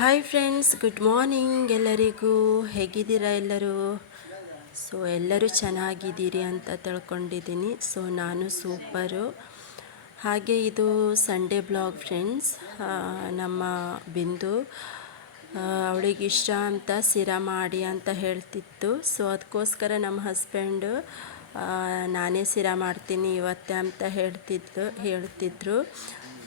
Hi friends, good morning ಎಲ್ಲರಿಗೂ. ಹೇಗಿದ್ದೀರಾ ಎಲ್ಲರೂ? ಸೊ ಎಲ್ಲರೂ ಚೆನ್ನಾಗಿದ್ದೀರಿ ಅಂತ ತಿಳ್ಕೊಂಡಿದ್ದೀನಿ. ಸೊ ನಾನು ಸೂಪರು. ಹಾಗೆ ಇದು ಸಂಡೇ ಬ್ಲಾಗ್ ಫ್ರೆಂಡ್ಸ್. ನಮ್ಮ ಬಿಂದು ಅವಳಿಗೆ ಇಷ್ಟ ಅಂತ ಸಿರಾ ಮಾಡಿ ಅಂತ ಹೇಳ್ತಿತ್ತು. ಸೊ ಅದಕ್ಕೋಸ್ಕರ ನಮ್ಮ ಹಸ್ಬೆಂಡು ನಾನೇ ಸಿರಾ ಮಾಡ್ತೀನಿ ಇವತ್ತೇ ಅಂತ ಹೇಳ್ತಿದ್ರು.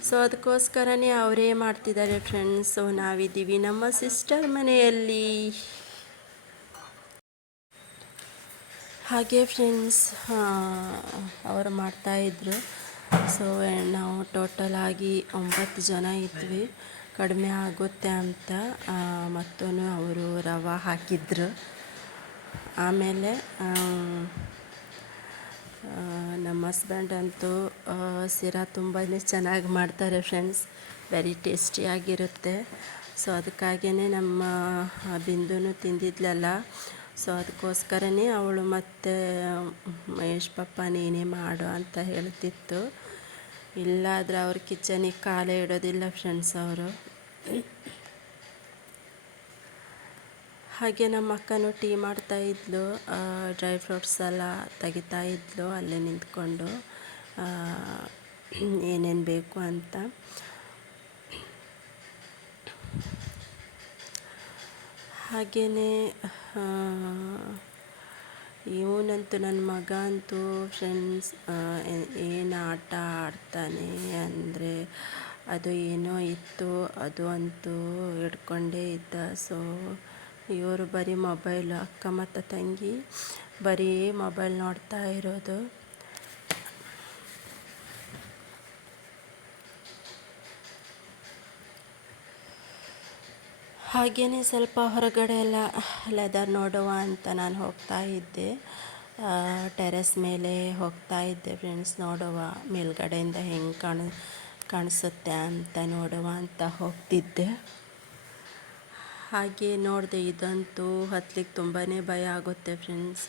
ಸೊ ಅದಕ್ಕೋಸ್ಕರನೇ ಅವರೇ ಮಾಡ್ತಿದ್ದಾರೆ ಫ್ರೆಂಡ್ಸ್. ಸೊ ನಾವಿದ್ದೀವಿ ನಮ್ಮ ಸಿಸ್ಟರ್ ಮನೆಯಲ್ಲಿ. ಹಾಗೆ ಫ್ರೆಂಡ್ಸ್, ಅವರು ಮಾಡ್ತಾಯಿದ್ರು. ಸೊ ನಾವು ಟೋಟಲ್ ಆಗಿ 9 ಜನ ಇದ್ವಿ. ಕಡಿಮೆ ಆಗುತ್ತೆ ಅಂತ ಮತ್ತೂ ಅವರು ರವೆ ಹಾಕಿದ್ರು. ಆಮೇಲೆ ನಮ್ಮ ಹಸ್ಬೆಂಡ್ ಅಂತೂ ಸಿರಾ ತುಂಬಾ ಚೆನ್ನಾಗಿ ಮಾಡ್ತಾರೆ ಫ್ರೆಂಡ್ಸ್. ವೆರಿ ಟೇಸ್ಟಿಯಾಗಿರುತ್ತೆ. ಸೊ ಅದಕ್ಕಾಗಿಯೇ ನಮ್ಮ ಬಿಂದುನು ತಿಂದಿದ್ಲಲ್ಲ. ಸೊ ಅದಕ್ಕೋಸ್ಕರನೇ ಅವಳು ಮತ್ತೆ ಮಹೇಶ್ ಪಪ್ಪ ನೀನೇ ಮಾಡು ಅಂತ ಹೇಳ್ತಿತ್ತು. ಇಲ್ಲಾದರೆ ಅವ್ರ ಕಿಚನಿಗೆ ಕಾಲೇ ಇಡೋದಿಲ್ಲ ಫ್ರೆಂಡ್ಸ್ ಅವರು. ಹಾಗೆ ನಮ್ಮ ಅಕ್ಕನೂ ಟೀ ಮಾಡ್ತಾಯಿದ್ಲು. ಡ್ರೈ ಫ್ರೂಟ್ಸ್ ಎಲ್ಲ ತೆಗಿತಾಯಿದ್ಲು ಅಲ್ಲೇ ನಿಂತ್ಕೊಂಡು, ಏನೇನು ಬೇಕು ಅಂತ. ಹಾಗೆಯೇ ಇವನಂತೂ ನನ್ನ ಮಗ ಅಂತೂ ಫ್ರೆಂಡ್ಸ್ ಏನು ಆಟ ಆಡ್ತಾನೆ ಅಂದರೆ ಅದು ಏನೋ ಇತ್ತು, ಅದು ಅಂತೂ ಹಿಡ್ಕೊಂಡೇ ಇದ್ದ. ಸೊ ಇವರು ಬರೀ ಮೊಬೈಲು, ಅಕ್ಕ ಮತ್ತು ತಂಗಿ ಬರೀ ಮೊಬೈಲ್ ನೋಡ್ತಾ ಇರೋದು. ಹಾಗೆಯೇ ಸ್ವಲ್ಪ ಹೊರಗಡೆ ಎಲ್ಲ ಲೆದರ್ ನೋಡುವ ಅಂತ ನಾನು ಹೋಗ್ತಾ ಇದ್ದೆ. ಟೆರೆಸ್ ಮೇಲೆ ಹೋಗ್ತಾ ಇದ್ದೆ ಫ್ರೆಂಡ್ಸ್. ನೋಡುವ ಮೇಲ್ಗಡೆಯಿಂದ ಹೆಂಗೆ ಕಾಣಿಸುತ್ತೆ ಅಂತ ನೋಡುವ ಅಂತ ಹೋಗ್ತಿದ್ದೆ. ಹಾಗೆ ನೋಡಿದೆ, ಇದಂತೂ ಹತ್ತಲಿಕ್ಕೆ ತುಂಬಾ ಭಯ ಆಗುತ್ತೆ ಫ್ರೆಂಡ್ಸ್.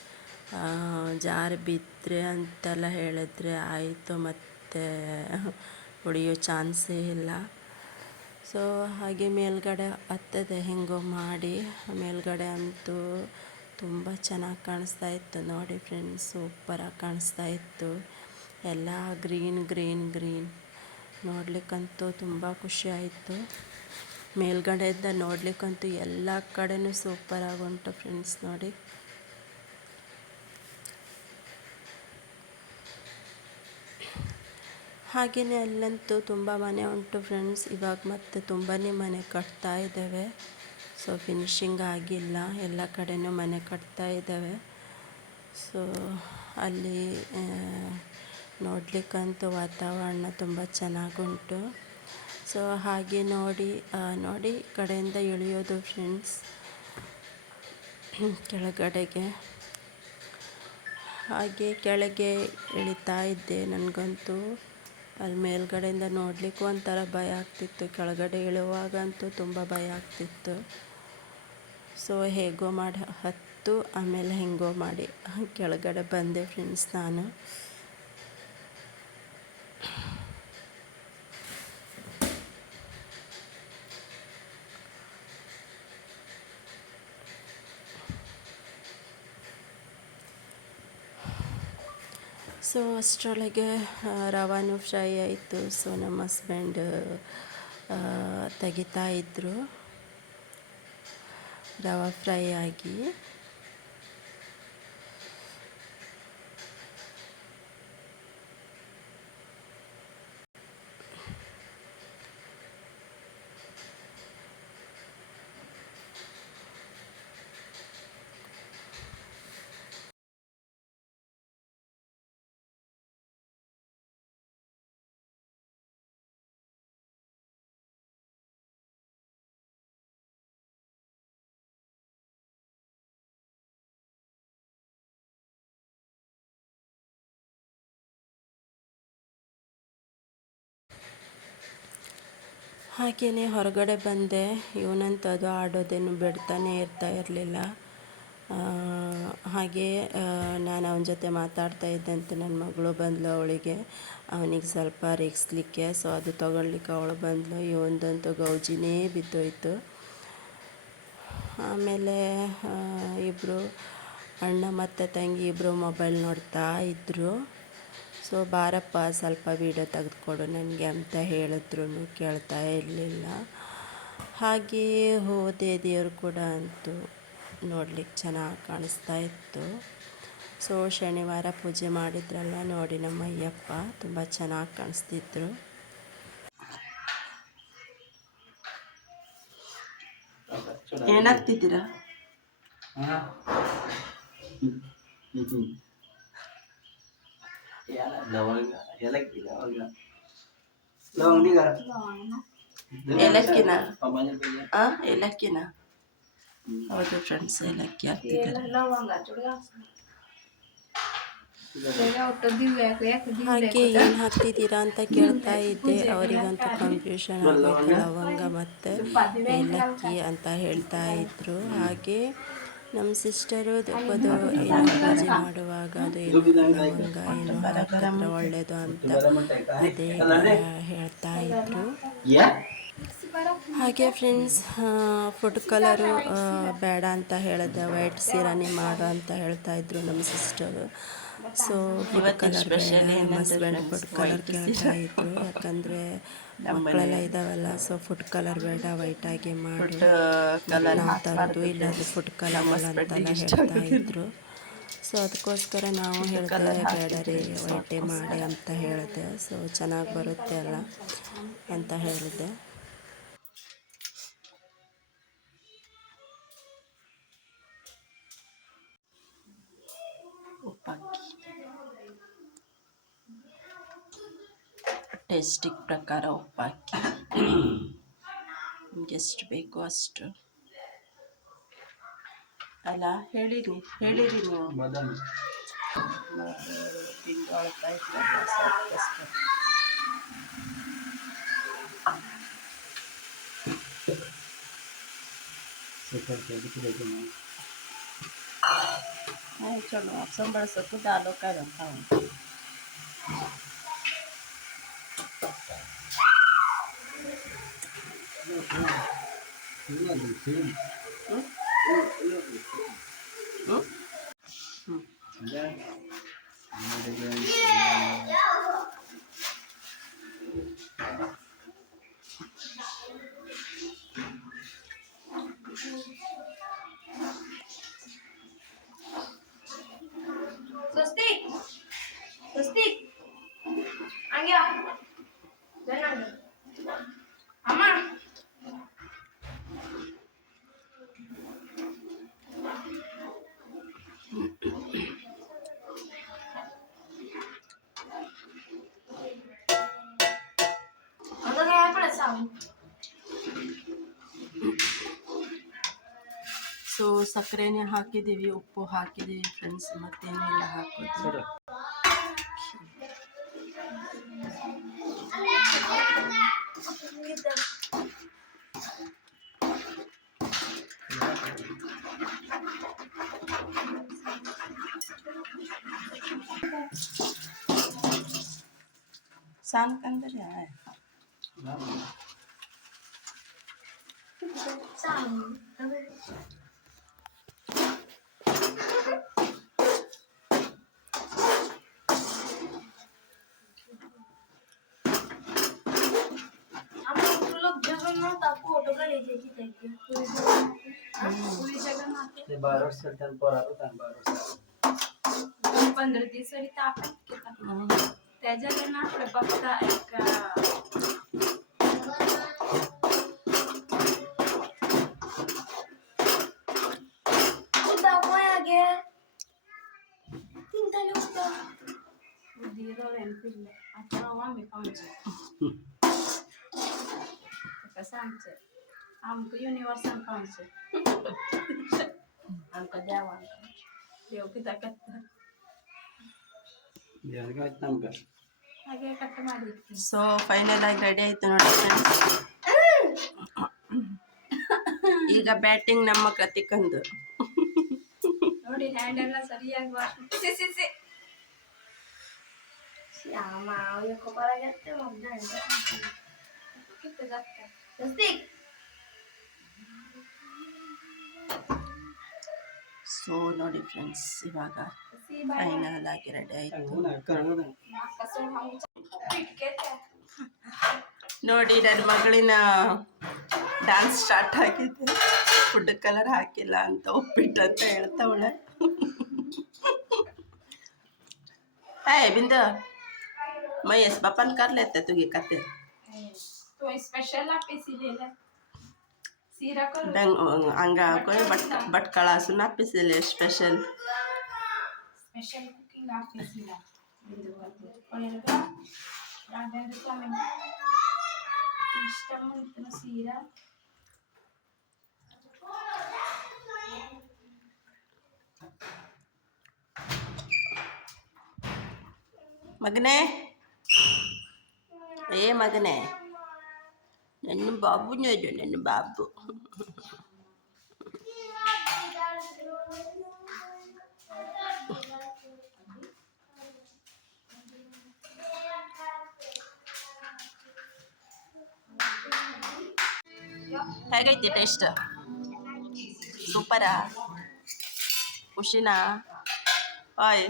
ಜಾರಿ ಬಿದ್ದರೆ ಅಂತೆಲ್ಲ ಹೇಳಿದ್ರೆ ಆಯಿತು, ಮತ್ತು ಉಳಿಯೋ ಚಾನ್ಸೇ ಇಲ್ಲ. ಸೊ ಹಾಗೆ ಮೇಲ್ಗಡೆ ಹತ್ತದೆ ಹೆಂಗೋ ಮಾಡಿ. ಮೇಲ್ಗಡೆ ಅಂತೂ ತುಂಬ ಚೆನ್ನಾಗಿ ಕಾಣಿಸ್ತಾ ಇತ್ತು ನೋಡಿ ಫ್ರೆಂಡ್ಸ್. ಸೂಪರಾಗಿ ಕಾಣಿಸ್ತಾ ಇತ್ತು. ಎಲ್ಲ ಗ್ರೀನ್ ಗ್ರೀನ್ ಗ್ರೀನ್ ನೋಡ್ಲಿಕ್ಕಂತೂ ತುಂಬ ಖುಷಿ ಆಯಿತು. ಮೇಲ್ಗಡೆಯಿಂದ ನೋಡ್ಲಿಕ್ಕಂತೂ ಎಲ್ಲ ಕಡೆನೂ ಸೂಪರಾಗಿ ಉಂಟು ಫ್ರೆಂಡ್ಸ್ ನೋಡಿ. ಹಾಗೆಯೇ ಅಲ್ಲಂತೂ ತುಂಬ ಮನೆ ಉಂಟು ಫ್ರೆಂಡ್ಸ್. ಇವಾಗ ಮತ್ತೆ ತುಂಬಾ ಮನೆ ಕಟ್ತಾ ಇದ್ದಾವೆ. ಸೊ ಫಿನಿಶಿಂಗ್ ಆಗಿಲ್ಲ, ಎಲ್ಲ ಕಡೆನೂ ಮನೆ ಕಟ್ತಾ ಇದ್ದಾವೆ. ಸೊ ಅಲ್ಲಿ ನೋಡಲಿಕ್ಕಂತೂ ವಾತಾವರಣ ತುಂಬ ಚೆನ್ನಾಗುಂಟು. ಸೊ ಹಾಗೆ ನೋಡಿ ಕಡೆಯಿಂದ ಇಳಿಯೋದು ಫ್ರೆಂಡ್ಸ್ ಕೆಳಗಡೆಗೆ. ಹಾಗೆ ಕೆಳಗೆ ಇಳಿತಾ ಇದ್ದೆ. ನನಗಂತೂ ಅಲ್ಲಿ ಮೇಲ್ಗಡೆಯಿಂದ ನೋಡಲಿಕ್ಕೂ ಒಂಥರ ಭಯ ಆಗ್ತಿತ್ತು, ಕೆಳಗಡೆ ಇಳುವಾಗಂತೂ ತುಂಬ ಭಯ ಆಗ್ತಿತ್ತು. ಸೊ ಹೇಗೋ ಮಾಡಿ ಹತ್ತು, ಆಮೇಲೆ ಹೆಂಗೋ ಮಾಡಿ ಕೆಳಗಡೆ ಬಂದೆ ಫ್ರೆಂಡ್ಸ್ ನಾನು. ಸೊ ಅಷ್ಟರೊಳಗೆ ರವಾನು ಫ್ರೈ ಆಯಿತು. ಸೊ ನಮ್ಮ ಹಸ್ಬೆಂಡ್ ತೆಗಿತಾ ಇದ್ದರು ರವೆ ಫ್ರೈ ಆಗಿ. ಹಾಗೆಯೇ ಹೊರಗಡೆ ಬಂದೆ. ಇವನಂತೂ ಅದು ಆಡೋದೇನು ಬಿಡ್ತಾನೆ ಇರಲಿಲ್ಲ. ಹಾಗೆ ನಾನು ಅವನ ಜೊತೆ ಮಾತಾಡ್ತಾ ಇದ್ದಂತೆ ನನ್ನ ಮಗಳು ಬಂದಳು. ಅವಳಿಗೆ ಅವನಿಗೆ ಸ್ವಲ್ಪ ರೇಗಿಸ್ಲಿಕ್ಕೆ, ಸೊ ಅದು ತೊಗೊಳ್ಲಿಕ್ಕೆ ಅವಳು ಬಂದಳು. ಇವನದಂತೂ ಗೌಜಿನೇ ಬಿದ್ದೋಯ್ತು. ಆಮೇಲೆ ಇಬ್ಬರು ಅಣ್ಣ ಮತ್ತು ತಂಗಿ ಇಬ್ಬರು ಮೊಬೈಲ್ ನೋಡ್ತಾ ಇದ್ದರು. ಸೊ ಬಾರಪ್ಪ ಸ್ವಲ್ಪ ವೀಡಿಯೋ ತೆಗೆದುಕೊಡು ನನಗೆ ಅಂತ ಹೇಳಿದ್ರು, ಕೇಳ್ತಾ ಇರಲಿಲ್ಲ. ಹಾಗೆಯೇ ಹೋದೆ. ದೇವರು ಕೂಡ ಅಂತೂ ನೋಡ್ಲಿಕ್ಕೆ ಚೆನ್ನಾಗಿ ಕಾಣಿಸ್ತಾ ಇತ್ತು. ಸೊ ಶನಿವಾರ ಪೂಜೆ ಮಾಡಿದ್ರಲ್ಲ ನೋಡಿ, ನಮ್ಮ ಅಯ್ಯಪ್ಪ ತುಂಬ ಚೆನ್ನಾಗಿ ಕಾಣಿಸ್ತಿದ್ರು. ಏನಾಗ್ತಿದ್ದೀರಾ? ಏಲಕ್ಕಿನ ಏಲಕ್ಕಿನ ಹೌದು ಫ್ರೆಂಡ್ಸ್, ಏಲಕ್ಕಿ ಹಾಕ್ತಿದ್ದಾರೆ. ಹಾಗೆ ಏನು ಹಾಕ್ತಿದ್ದೀರಾ ಅಂತ ಕೇಳ್ತಾ ಇದ್ದೆ. ಅವರಿಗಂತೂ ಕನ್ಫ್ಯೂಷನ್ ಆಗೋಯ್ತು. ಲವಂಗ ಮತ್ತು ಏಲಕ್ಕಿ ಅಂತ ಹೇಳ್ತಾ ಇದ್ರು. ಹಾಗೆ ನಮ್ಮ ಸಿಸ್ಟರು ಅದು ಏನೋ ಪೂಜೆ ಮಾಡುವಾಗ ಅದು ಏನು ಲವಂಗ ಏನು ಹಾಕಿದ್ರೆ ಒಳ್ಳೆಯದು ಅಂತ ಅದೇ ಹೇಳ್ತಾ ಇದ್ರು. ಹಾಗೆ ಫ್ರೆಂಡ್ಸ್, ಫುಡ್ ಕಲರು ಬೇಡ ಅಂತ ಹೇಳಿದೆ, ವೈಟ್ ಸೀರೆನೇ ಮಾಡು ಅಂತ ಹೇಳ್ತಾ ಇದ್ರು ನಮ್ಮ ಸಿಸ್ಟರು. ಸೊ ಫುಡ್ ಕಲರ್ ಬೇಡ, ನಮ್ಮ ಹಸ್ಬೆಂಡ್ ಫುಡ್ ಕಲರ್ ಕೇಳ್ತಾ ಇದ್ರು. ಯಾಕಂದರೆ ಮಕ್ಕಳೆಲ್ಲ ಇದ್ದಾವಲ್ಲ, ಸೊ ಫುಡ್ ಕಲರ್ ಬೇಡ, ವೈಟಾಗಿ ಮಾಡು, ನಾವು ತರೋದು ಇಲ್ಲ ಅದು ಫುಡ್ ಕಲರ್ ಅಲ್ಲ ಅಂತೆಲ್ಲ ಹೇಳ್ತಾ ಇದ್ರು. ಸೊ ಅದಕ್ಕೋಸ್ಕರ ನಾವು ಹೇಳಿದೆ, ಬೇಡ ರೀ ವೈಟೇ ಮಾಡಿ ಅಂತ ಹೇಳಿದೆ. ಸೊ ಚೆನ್ನಾಗಿ ಬರುತ್ತೆ ಅಲ್ಲ ಅಂತ ಹೇಳಿದೆ. ಉಪ್ಪಾಕಿ ಟೇಸ್ಟಿಗೆ ಪ್ರಕಾರ ಉಪ್ಪಾಕಿ ನಿಮ್ಗೆ ಎಷ್ಟು ಬೇಕೋ ಅಷ್ಟು ಅಲ್ಲ. ಹೇಳಿರಿ ನೀವು ತಿಂಗೊಳ್ತಾ ಇದ್ದಲ್ಲ ಸಾಕಷ್ಟು. चलो आप संभल सको, डालो का रखा हूँ. Swastik, Angya, jangan, Ama. Ada apa rasam? So ಸಕ್ಕರೆನೇ ಹಾಕಿದ್ದೀವಿ, ಉಪ್ಪು ಹಾಕಿದ್ದೀವಿ ಫ್ರೆಂಡ್ಸ್, ಮತ್ತೇನೆಲ್ಲ ಹಾಕೋದು. ಸಾನ್ಕಂದ್ರೆ त्याच्याकडे ना आपलं बघता एक आमक युनिवर्सल काउंसिल आमक देवा देव किती कत्तर ಹಾಗೆ ಕಟ್ ಮಾಡಿ. ಸೊ ಫೈನಲ್ ಆಗಿ ರೆಡಿ ಆಯ್ತು ನೋಡಿ ಫ್ರೆಂಡ್ಸ್. ಈಗ ಬ್ಯಾಟಿಂಗ್ ನಮ್ಮ ಕತಿಕಂದು ನೋಡಿ, ಹ್ಯಾಂಡ್ ಎಲ್ಲ ಸರಿಯಾಗಿ ವಾಶ್ ಮಾಡಿ ಸೊ ನೋಡಿ ಫ್ರೆಂಡ್ಸ್, ಇವಾಗ ಫೈನಲ್ ಆಗಿ ರೆಡಿ ಆಯಿತು. ನೋಡಿ ನನ್ನ ಮಗಳಿನ ಡ್ಯಾನ್ಸ್ ಸ್ಟಾರ್ಟ್ ಆಗಿದೆ. ಫುಡ್ ಕಲರ್ ಹಾಕಿಲ್ಲ ಅಂತ ಒಪ್ಪಿಟ್ಟು ಅಂತ ಹೇಳ್ತಾವಳೆ. है बिंद महेश बापन कर लेते तुझे करते तो स्पेशल आप इसीलिए सीरा कर दंग अंगा कोई बट कला सुना पिसले स्पेशल स्पेशल कुकिंग आप इसीला बिंद करते पनेरगा रांडे कमेंट इष्टम इतना सीरा मगने ए मगने नन्नु बाबू नन्नु बाबू ಹೇಗೈತಿ ಟೇಸ್ಟ್? ಸೂಪರಾ? ಖುಷಿನಾ? ಓಯ್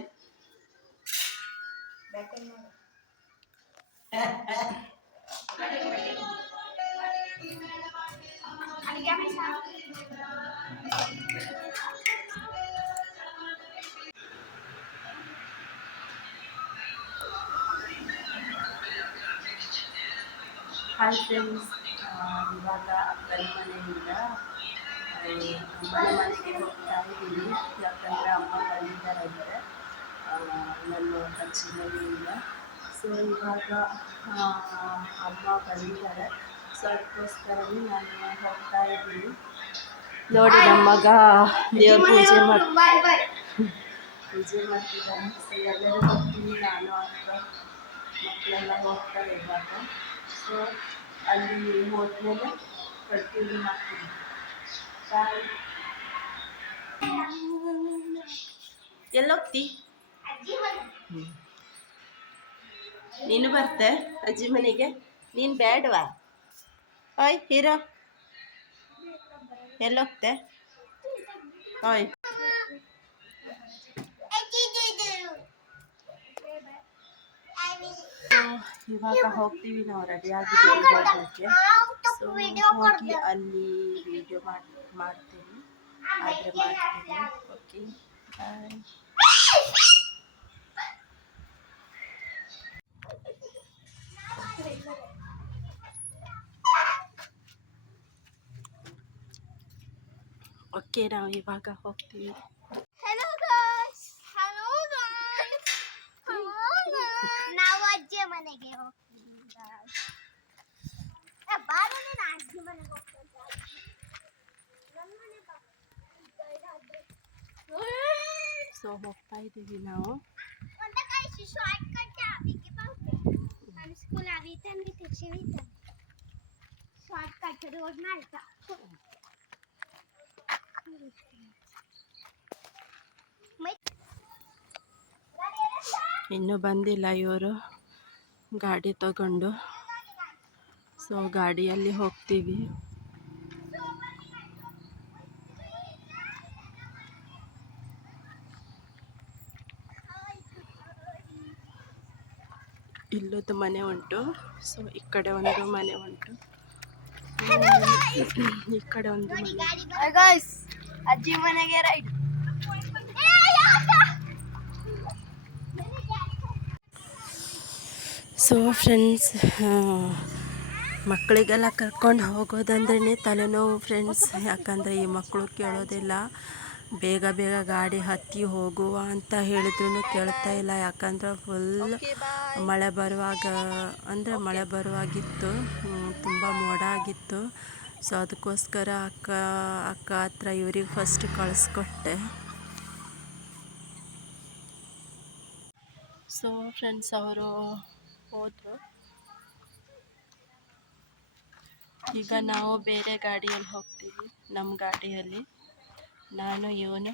ಹಾಯ್ ಫ್ರೆಂಡ್ಸ್, ಇವಾಗ ಅಕ್ಕನ ಮನೆಯಿಂದ ಅಮ್ಮನ ಮನೆಗೆ ಹೋಗ್ತಾ ಇದ್ದೀನಿ. ಯಾಕಂದರೆ ಅಮ್ಮ ಬಂದಿದ್ದಾರಂದರೆ ನನ್ನ ಅಜ್ಜಿ ಮನೆಯಿಂದ. ಸೊ ಇವಾಗ ಅಮ್ಮ ಬಂದಿದ್ದಾರೆ, ಸೊ ಅದಕ್ಕೋಸ್ಕರವೇ ನಾನು ಹೋಗ್ತಾ ಇದ್ದೀನಿ. ನೋಡಿ ನಮ್ಮ ಮಗ ದೇವ್ರ ಪೂಜೆ ಮಾಡ್ತಿದ್ದಾನೆ. ಸೊ ಎಲ್ಲರೂ ಹೋಗ್ತೀನಿ, ನಾನು ಅಕ್ಕ ಮಕ್ಕಳೆಲ್ಲ ಹೋಗ್ತಾರೆ ಇವಾಗ. ಸೊ ಅಲ್ಲಿ ಹೋದ್ಮೇಲೆ ಕಂಟಿನ್ಯೂ ಮಾಡ್ತೀನಿ. ಬಾಯ್. ಎಲ್ಲೋಗ್ತಿ? ನೀನು ಬರ್ತೆ ಅಜ್ಜಿ ಮನೆಗೆ? ನೀನು ಬೇಡವಾ? ಓಯ್ ಹೀರೋ, ಎಲ್ಲೋಗ್ತೆ? ಓಯ್ ಇವಾಗ ಹೋಗ್ತೀವಿ, ನಾವು ರೆಡಿ ಆಗಿದ್ದೀವಿ ಹೋಗೋಕ್ಕೆ. ಸೊ ಹೋಗಿ ಅಲ್ಲಿ ವಿಡಿಯೋ ಮಾಡ್ತೀನಿ, ಆದರೆ ಮಾಡ್ತೀನಿ. Okay bye. ಓಕೆ ನಾವು ಇವಾಗ ಹೋಗ್ತೀವಿ. ನಾವು ಅಜ್ಜಿ ಮನೆಗೆ ಹೋಗ್ತೀವಿ. ಅಜ್ಜಿ ಮನೆಗೆ ಸೊ ಹೋಗ್ತಾ ಇದ್ದೀವಿ ನಾವು. स्कूल आ गई थी पीछे भी था शॉर्टकट रोड में आया ಇನ್ನೂ ಬಂದಿಲ್ಲ ಇವರು ಗಾಡಿ ತಗೊಂಡು. ಸೊ ಗಾಡಿಯಲ್ಲಿ ಹೋಗ್ತೀವಿ. ಇಲ್ಲೊಂದು ಮನೆ ಉಂಟು, ಸೊ ಈ ಕಡೆ ಒಂದು ಮನೆ ಉಂಟು, ಈ ಕಡೆ ಒಂದು ಮನೆ. ಅಜ್ಜಿ ಮನೆಗೆ ರೈಟ್. ಸೊ ಫ್ರೆಂಡ್ಸ್, ಮಕ್ಕಳಿಗೆಲ್ಲ ಕರ್ಕೊಂಡು ಹೋಗೋದಂದ್ರೇ ತಲೆನೋವು ಫ್ರೆಂಡ್ಸ್. ಯಾಕಂದರೆ ಈ ಮಕ್ಕಳು ಕೇಳೋದಿಲ್ಲ. ಬೇಗ ಬೇಗ ಗಾಡಿ ಹತ್ತಿ ಹೋಗುವ ಅಂತ ಹೇಳಿದ್ರೂ ಕೇಳ್ತಾ ಇಲ್ಲ. ಯಾಕಂದ್ರೆ ಫುಲ್ ಮಳೆ ಬರುವಾಗಿತ್ತು, ತುಂಬ ಮೋಡ ಆಗಿತ್ತು. ಸೊ ಅದಕ್ಕೋಸ್ಕರ ಅಕ್ಕ ಹತ್ರ ಇವ್ರಿಗೆ ಫಸ್ಟ್ ಕಳಿಸ್ಕೊಟ್ಟೆ. ಸೊ ಫ್ರೆಂಡ್ಸ್, ಅವರು ಹೋದರು. ಈಗ ನಾವು ಬೇರೆ ಗಾಡಿಯಲ್ಲಿ ಹೋಗ್ತೀವಿ, ನಮ್ಮ ಗಾಡಿಯಲ್ಲಿ ನಾನು ಇವನು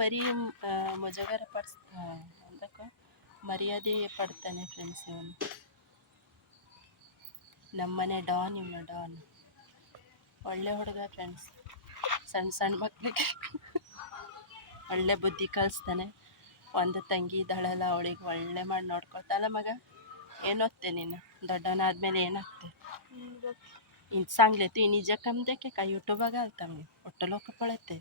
ಬರೀ ಮುಜುಗರ ಅದಕ್ಕೆ ಮರ್ಯಾದೆ ಪಡ್ತಾನೆ ಫ್ರೆಂಡ್ಸ್. ಇವನು ನಮ್ಮನೆ ಡಾನ್, ಇವನು ಡಾನ್. ಒಳ್ಳೆ ಹುಡುಗ ಫ್ರೆಂಡ್ಸ್, ಸಣ್ಣ ಸಣ್ಣ ಮಕ್ಕಳಿಗೆ ಒಳ್ಳೆ ಬುದ್ಧಿ ಕಲಿಸ್ತಾನೆ. ಒಂದು ತಂಗಿ ಇದ್ದಾಳಲ್ಲ, ಅವಳಿಗೆ ಒಳ್ಳೆ ಮಾಡಿ ನೋಡ್ಕೊಳ್ತಾಳ. ಮಗ ಏನು ಓದ್ತೆ ನೀನು? ದೊಡ್ಡವನಾದ್ಮೇಲೆ ಏನಾಗ್ತೆ? इंत सांगले तू इनी जखम देखे का यूट्यूब घालता मी ಒಟ್ಟು ಲೋಕ ಪಳತೆ.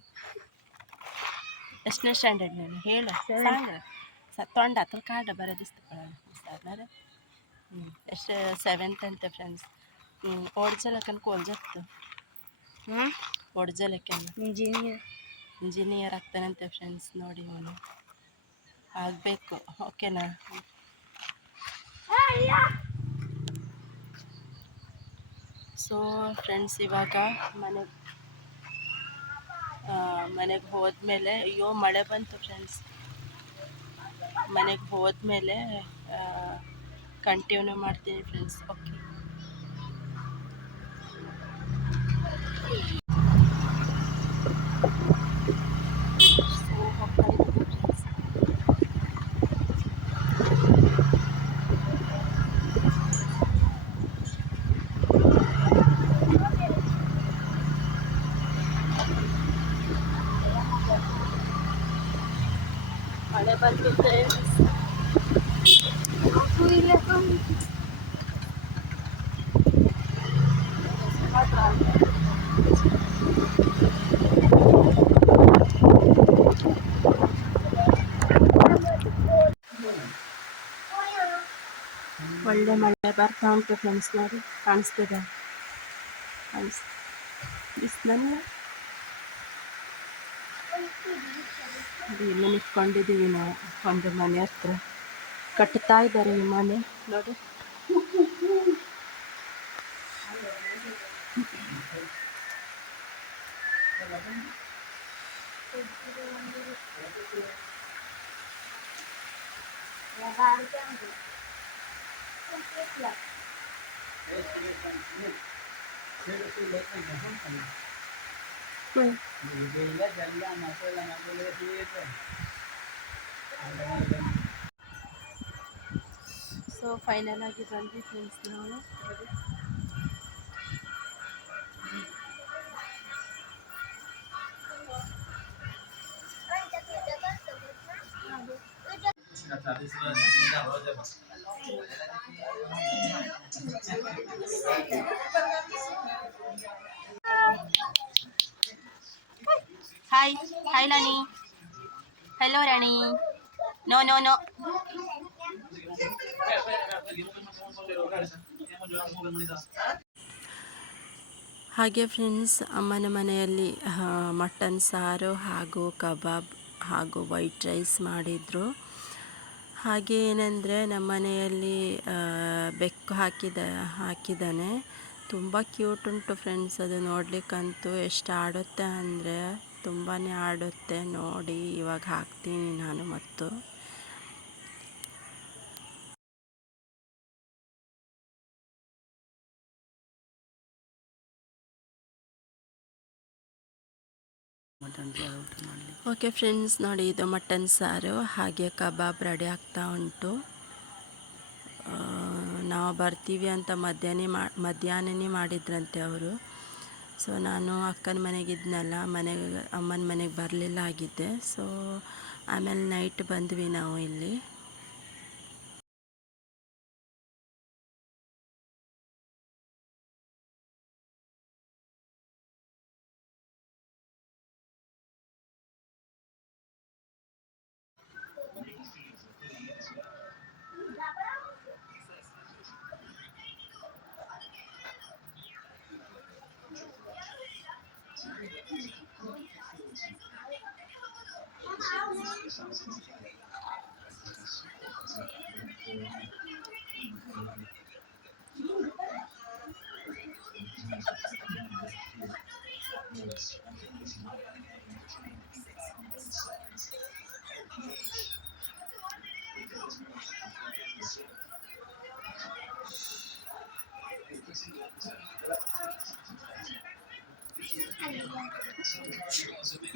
ಎಷ್ಟನೇ ಸ್ಟ್ಯಾಂಡರ್ಡ್ ನೀನು ಹೇಳು, सांग ತೊಂಡ ಹತ್ರ ಕಾಡ ಬರೋದಿಸ್ತು ಪಳ ಎಷ್ಟು 7th ಅಂತೆ ಫ್ರೆಂಡ್ಸ್. ಓಡ್ಜಲಕ್ಕನ ಕೋಲ್ಜತ್ತು ಓಡ್ಜಲಕ್ಕನ ಇಂಜಿನಿಯರ್ ಆಗ್ತಾನಂತೆ ಫ್ರೆಂಡ್ಸ್. ನೋಡಿ ಅವನು ಆಗಬೇಕು, ಓಕೆನಾ? ಸೊ ಫ್ರೆಂಡ್ಸ್, ಇವಾಗ ಮನೆಗೆ ಹೋದ್ಮೇಲೆ, ಅಯ್ಯೋ ಮಳೆ ಬಂತು ಫ್ರೆಂಡ್ಸ್. ಮನೆಗೆ ಹೋದ್ಮೇಲೆ ಕಂಟಿನ್ಯೂ ಮಾಡ್ತೀನಿ ಫ್ರೆಂಡ್ಸ್. ಓಕೆ, ಸೊ ಹೋಗ್ತಾ ಇದ್ದೀನಿ ಫ್ರೆಂಡ್ಸ್. ಮಳೆ ಬಂತು ಫ್ರೆಂಡ್ಸ್. ಒಳ್ಳೆ ಮಳೆ ಬರ್ತಾ ಉಂಟು ಫ್ರೆಂಡ್ಸ್. ನೋಡಿ ಕಾಣಿಸ್ತಿದೆ, ಬಿಸಿಲಲ್ಲ. ಇಲ್ಲಿ ನಿಂತ್ಕೊಂಡಿದ್ದೀವಿ ನಾವು ಒಂದು ಮನೆ ಹತ್ರ. ಕಟ್ತಾ ಇದ್ದಾರೆ ಈ ಮನೆ ನೋಡಿ. ಸೊ ಫೈನಲ್ ಆಗಿ ಬಂದ್ವಿ ಫ್ರೆಂಡ್ಸ್ ನಾವು. Hi hi Rani, hello Rani. No no no. ಹಾಗೆ ಫ್ರೆಂಡ್ಸ್, ಅಮ್ಮನ ಮನೆಯಲ್ಲಿ ಮಟನ್ ಸಾರು ಹಾಗೂ ಕಬಾಬ್ ಹಾಗೂ ವೈಟ್ ರೈಸ್ ಮಾಡಿದರು. ಹಾಗೆ ಏನಂದರೆ, ನಮ್ಮ ಮನೆಯಲ್ಲಿ ಬೆಕ್ಕು ಹಾಕಿದ್ದಾನೆ. ತುಂಬ ಕ್ಯೂಟ್ ಉಂಟು ಫ್ರೆಂಡ್ಸ್. ಅದು ನೋಡಲಿಕ್ಕಂತೂ ಎಷ್ಟು ಆಡುತ್ತೆ ಅಂದರೆ ತುಂಬಾ ಆಡುತ್ತೆ. ನೋಡಿ ಇವಾಗ ಹಾಕ್ತೀನಿ ನಾನು ಮತ್ತು. ಓಕೆ ಫ್ರೆಂಡ್ಸ್, ನೋಡಿ ಇದು ಮಟನ್ ಸಾರು ಹಾಗೆ ಕಬಾಬ್ ರೆಡಿ ಆಗ್ತಾ ಉಂಟು. ನಾವು ಬರ್ತೀವಿ ಅಂತ ಮಧ್ಯಾಹ್ನನೇ ಮಾಡಿದ್ರಂತೆ ಅವರು. ಸೊ ನಾನು ಅಕ್ಕನ ಮನೆಗಿದ್ನಲ್ಲ, ಅಮ್ಮನ ಮನೆಗೆ ಬರಲಿಲ್ಲ ಆಗಿದ್ದೆ. ಸೊ ಆಮೇಲೆ ನೈಟ್ ಬಂದ್ವಿ ನಾವು ಇಲ್ಲಿ.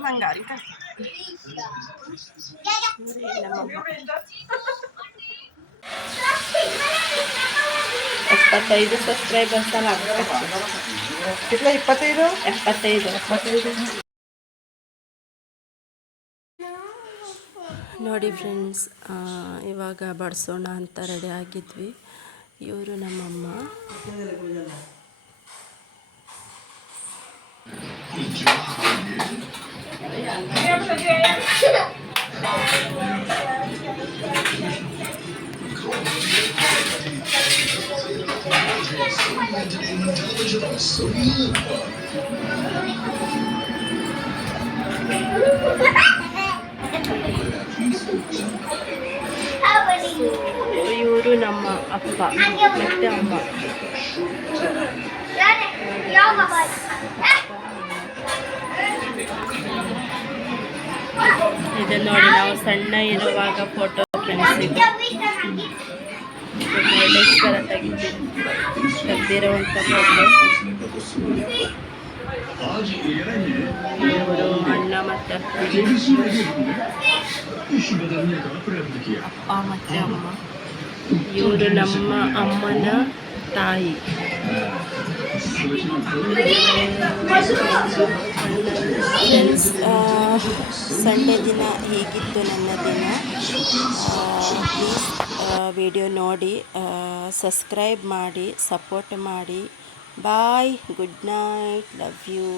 ಮಂಗಾರಿ 75 ಸಬ್ಸ್ಕ್ರೈಬರ್ಸ್ ಅಲ್ಲ. ಕಿತ್ಲ 25 75. ನೋಡಿ ಫ್ರೆಂಡ್ಸ್, ಇವಾಗ ಬಡಿಸೋಣ ಅಂತ ರೆಡಿ ಆಗಿದ್ವಿ. ಇವರು ನಮ್ಮಮ್ಮ. ಇವರು ನಮ್ಮ ಅಪ್ಪ ಮತ್ತು ಅಮ್ಮ. ಇದು ನೋಡಿ, ನಾವು ಸಣ್ಣ ಇರುವಾಗ ಫೋಟೋ ಫ್ರೆಂಡ್ಸ್. ಇದು ಮುರುಡೇಶ್ವರ ತೆಗ್ದಿರುವಂಥ ಫೋಟೋ. ಇವರು ಅಣ್ಣ ಮತ್ತು ಅಪ್ಪ ಮತ್ತು ಅಮ್ಮ. ಇವರು ನಮ್ಮ ಅಮ್ಮನ ತಾಯಿ. ಸಂಡೇ ದಿನ ಹೀಗಿತ್ತು ನನ್ನ ದಿನ. ಪ್ಲೀಸ್ ವಿಡಿಯೋ ನೋಡಿ, ಸಬ್ಸ್ಕ್ರೈಬ್ ಮಾಡಿ, ಸಪೋರ್ಟ್ ಮಾಡಿ. ಬಾಯ್, ಗುಡ್ ನೈಟ್, ಲವ್ ಯು.